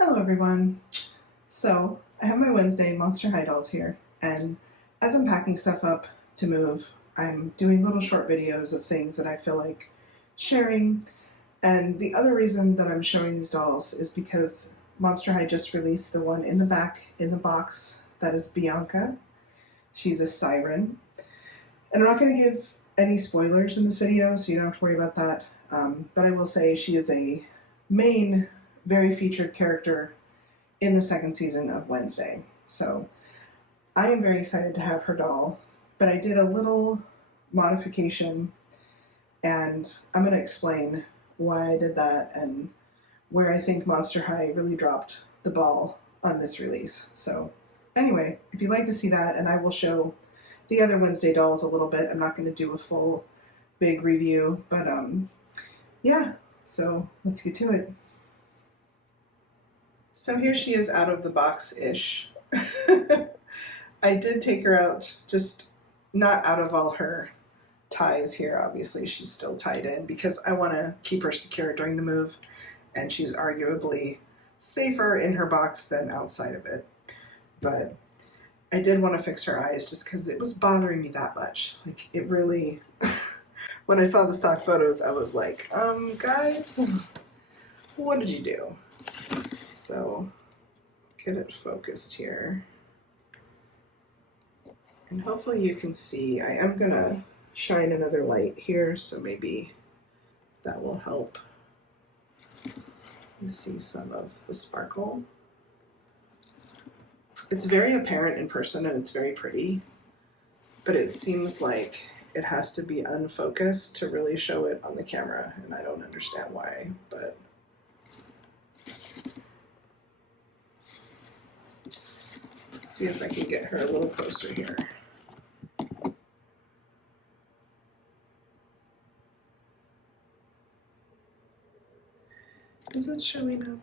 Hello everyone. So I have my Wednesday Monster High dolls here, and as I'm packing stuff up to move, I'm doing little short videos of things that I feel like sharing. And the other reason that I'm showing these dolls is because Monster High just released the one in the back in the box that is Bianca. She's a siren. And I'm not going to give any spoilers in this video, so you don't have to worry about that. But I will say she is a main, very featured character in the second season of Wednesday. So I am very excited to have her doll, but I did a little modification, and I'm going to explain why I did that and where I think Monster High really dropped the ball on this release. So anyway, if you'd like to see that, and I will show the other Wednesday dolls a little bit. I'm not going to do a full big review, but yeah, so let's get to it. So here she is out of the box-ish. I did take her out, just not out of all her ties here. Obviously, she's still tied in because I want to keep her secure during the move, and she's arguably safer in her box than outside of it. But I did want to fix her eyes just because it was bothering me that much. Like, it really, when I saw the stock photos, I was like, guys, what did you do? So, get it focused here. And hopefully you can see, I am gonna shine another light here, so maybe that will help you see some of the sparkle. It's very apparent in person and it's very pretty, but it seems like it has to be unfocused to really show it on the camera, and I don't understand why, but let's see if I can get her a little closer here. Is it showing up?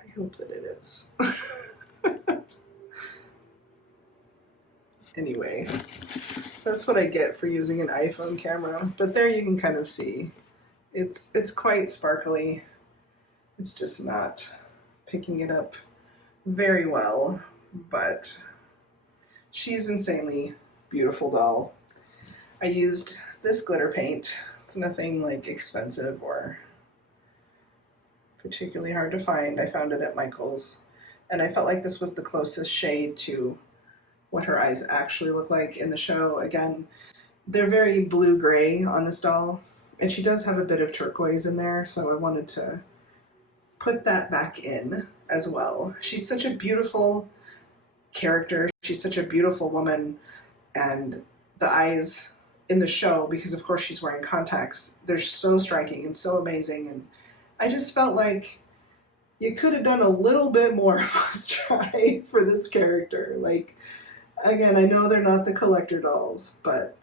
I hope that it is. Anyway, that's what I get for using an iPhone camera, but there you can kind of see. It's quite sparkly. It's just not picking it up very well, but she's insanely beautiful doll. I used this glitter paint. It's nothing like expensive or particularly hard to find. I found it at Michael's, and I felt like this was the closest shade to what her eyes actually look like in the show. Again, they're very blue-gray on this doll, and she does have a bit of turquoise in there, so I wanted to put that back in as well. She's such a beautiful character. She's such a beautiful woman, and the eyes in the show, because of course she's wearing contacts, they're so striking and so amazing, and I just felt like you could have done a little bit more must try for this character. Like, again, I know they're not the collector dolls, but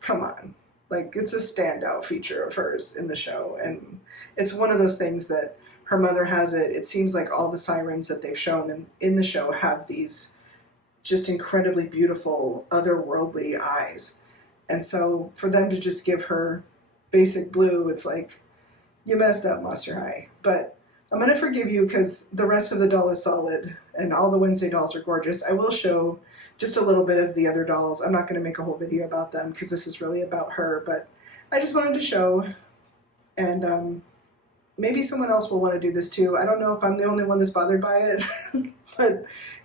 come on. Like, it's a standout feature of hers in the show, and it's one of those things that her mother has it. It seems like all the sirens that they've shown in the show have these just incredibly beautiful, otherworldly eyes. And so for them to just give her basic blue, it's like, you messed up, Monster High. But I'm going to forgive you because the rest of the doll is solid, and all the Wednesday dolls are gorgeous. I will show just a little bit of the other dolls. I'm not going to make a whole video about them because this is really about her, but I just wanted to show, and maybe someone else will want to do this too. I don't know if I'm the only one that's bothered by it, but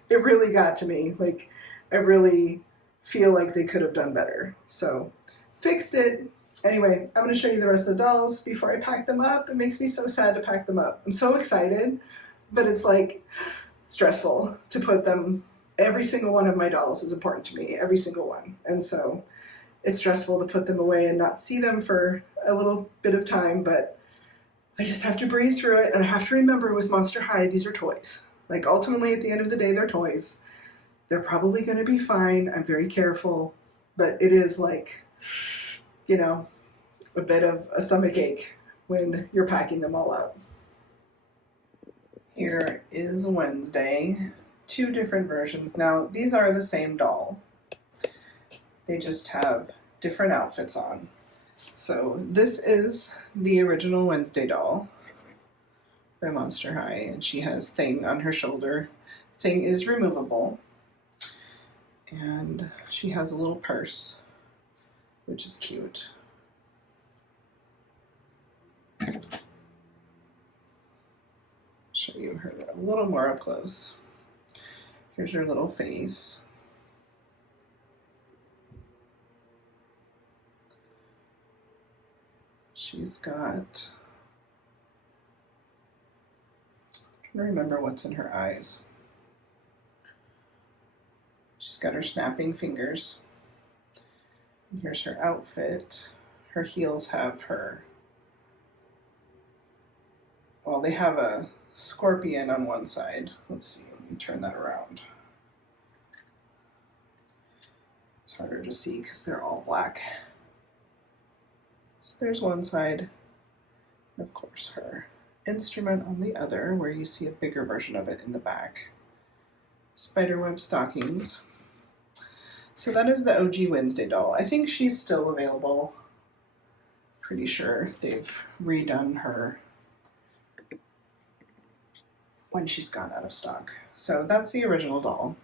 it really got to me. Like, I really feel like they could have done better. So, fixed it. Anyway, I'm going to show you the rest of the dolls before I pack them up. It makes me so sad to pack them up. I'm so excited, but it's like stressful to put them. Every single one of my dolls is important to me, every single one. And so it's stressful to put them away and not see them for a little bit of time, but I just have to breathe through it, and I have to remember with Monster High, these are toys. Like, ultimately, at the end of the day, they're toys. They're probably going to be fine. I'm very careful, but it is like, you know, a bit of a stomach ache when you're packing them all up. Here is Wednesday. Two different versions. Now, these are the same doll. They just have different outfits on. So this is the original Wednesday doll. by Monster High, and she has Thing on her shoulder. Thing is removable, and she has a little purse, which is cute. Show you her a little more up close. Here's her little face. She's got, I'm trying to remember what's in her eyes. She's got her snapping fingers. And here's her outfit. Her heels have her, well, they have a scorpion on one side. Let's see, let me turn that around. It's harder to see because they're all black. So there's one side, and of course her instrument on the other, where you see a bigger version of it in the back. Spiderweb stockings. So that is the OG Wednesday doll. I think she's still available. Pretty sure they've redone her when she's gone out of stock. So that's the original doll.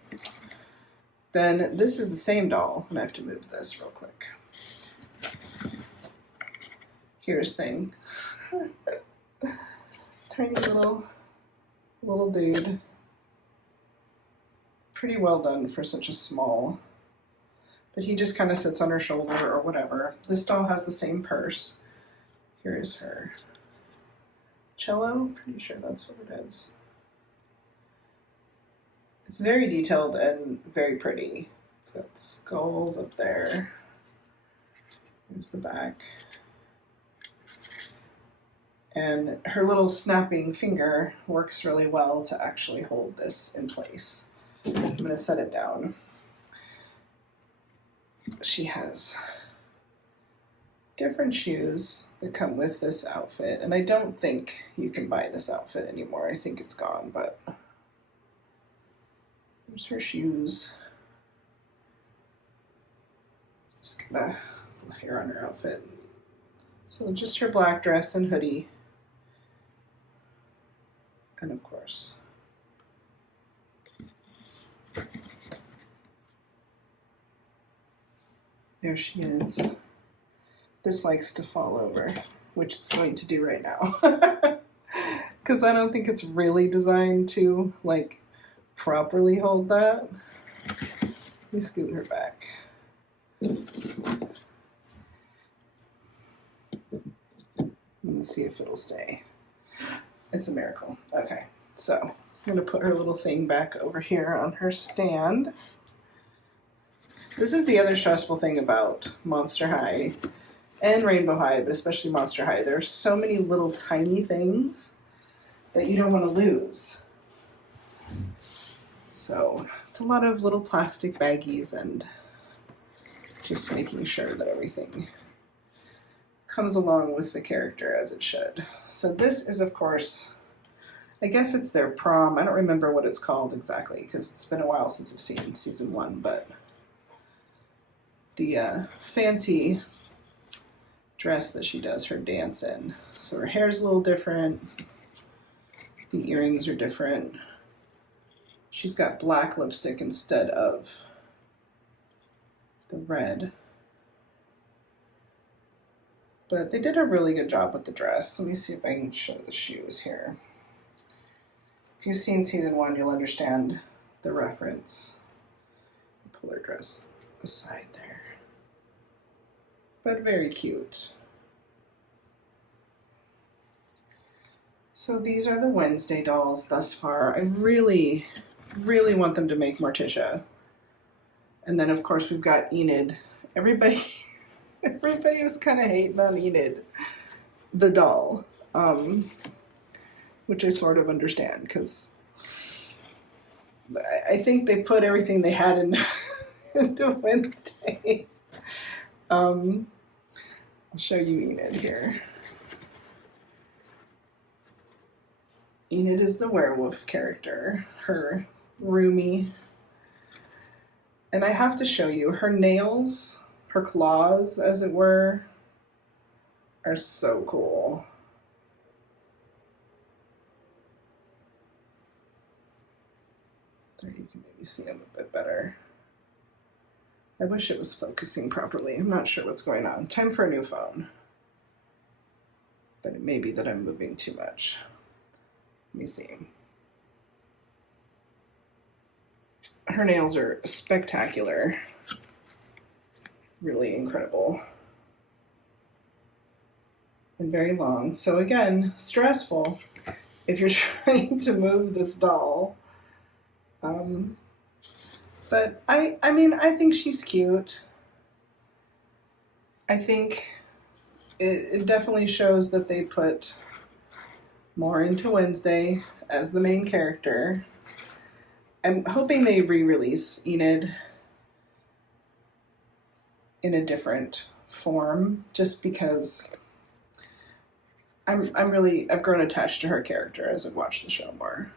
Then this is the same doll, and I have to move this real quick. Here's Thing. Tiny little dude. Pretty well done for such a small, but he just kind of sits on her shoulder or whatever. This doll has the same purse. Here is her cello. Pretty sure that's what it is. It's very detailed and very pretty. It's got skulls up there. Here's the back. And her little snapping finger works really well to actually hold this in place. I'm going to set it down. She has different shoes that come with this outfit, and I don't think you can buy this outfit anymore. I think it's gone, but here's her shoes. It's got a little hair on her outfit. So just her black dress and hoodie. And of course, there she is. This likes to fall over, which it's going to do right now. Because I don't think it's really designed to like properly hold that. Let me scoot her back. Let me see if it'll stay. It's a miracle. Okay, so I'm going to put her little thing back over here on her stand. This is the other stressful thing about Monster High and Rainbow High, but especially Monster High. There are so many little tiny things that you don't want to lose. So it's a lot of little plastic baggies and just making sure that everything comes along with the character as it should. So this is, of course, I guess it's their prom. I don't remember what it's called exactly because it's been a while since I've seen season 1, but the fancy dress that she does her dance in. So her hair's a little different. The earrings are different. She's got black lipstick instead of the red. But they did a really good job with the dress. Let me see if I can show the shoes here. If you've seen season 1, you'll understand the reference. Pull her dress aside there. But very cute. So these are the Wednesday dolls thus far. I really, really want them to make Morticia. And then of course we've got Enid. Everybody was kind of hating on Enid, the doll, which I sort of understand because I think they put everything they had into Wednesday. I'll show you Enid here. Enid is the werewolf character, her roomy. And I have to show you, her nails, her claws, as it were, are so cool. There you can maybe see him a bit better. I wish it was focusing properly. I'm not sure what's going on. Time for a new phone. But it may be that I'm moving too much. Let me see. Her nails are spectacular. Really incredible. And very long. So again, stressful if you're trying to move this doll. But I mean, I think she's cute. I think it definitely shows that they put more into Wednesday as the main character. I'm hoping they re-release Enid in a different form, just because I've grown attached to her character as I've watched the show more.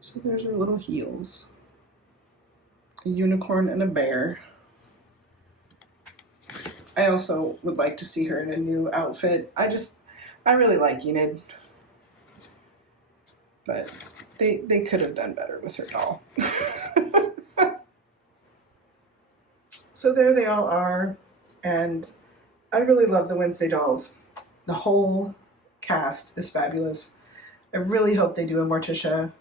So there's her little heels. A unicorn and a bear. I also would like to see her in a new outfit. I really like Enid. But they could have done better with her doll. So there they all are, and I really love the Wednesday dolls. The whole cast is fabulous. I really hope they do a Morticia,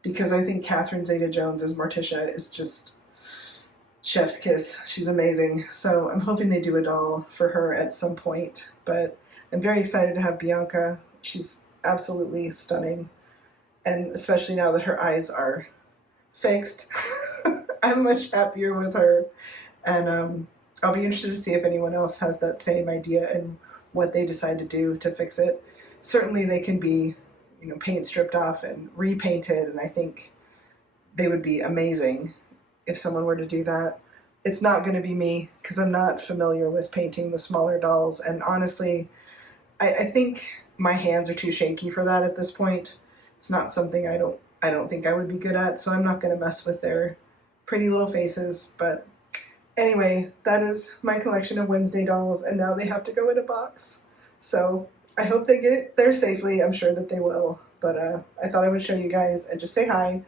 because I think Catherine Zeta-Jones as Morticia is just chef's kiss. She's amazing. So I'm hoping they do a doll for her at some point, but I'm very excited to have Bianca. She's absolutely stunning. And especially now that her eyes are fixed, I'm much happier with her. And I'll be interested to see if anyone else has that same idea and what they decide to do to fix it. Certainly they can be, paint stripped off and repainted, and I think they would be amazing if someone were to do that. It's not going to be me, because I'm not familiar with painting the smaller dolls, and honestly, I think my hands are too shaky for that at this point. It's not something I don't think I would be good at, so I'm not going to mess with their pretty little faces. But anyway, that is my collection of Wednesday dolls, and now they have to go in a box. So I hope they get it there safely. I'm sure that they will. But I thought I would show you guys and just say hi.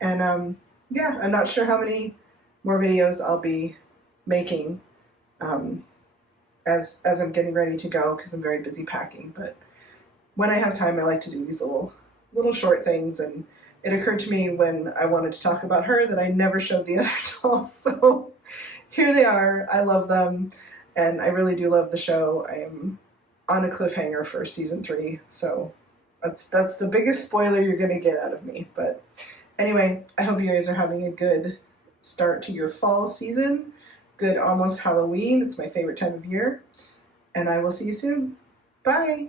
And yeah, I'm not sure how many more videos I'll be making as I'm getting ready to go, because I'm very busy packing. But when I have time, I like to do these little short things, and it occurred to me when I wanted to talk about her that I never showed the other dolls. So here they are. I love them, and I really do love the show. I am on a cliffhanger for season 3, so that's the biggest spoiler you're gonna get out of me. But anyway, I hope you guys are having a good start to your fall season. Good almost Halloween. It's my favorite time of year, and I will see you soon. Bye.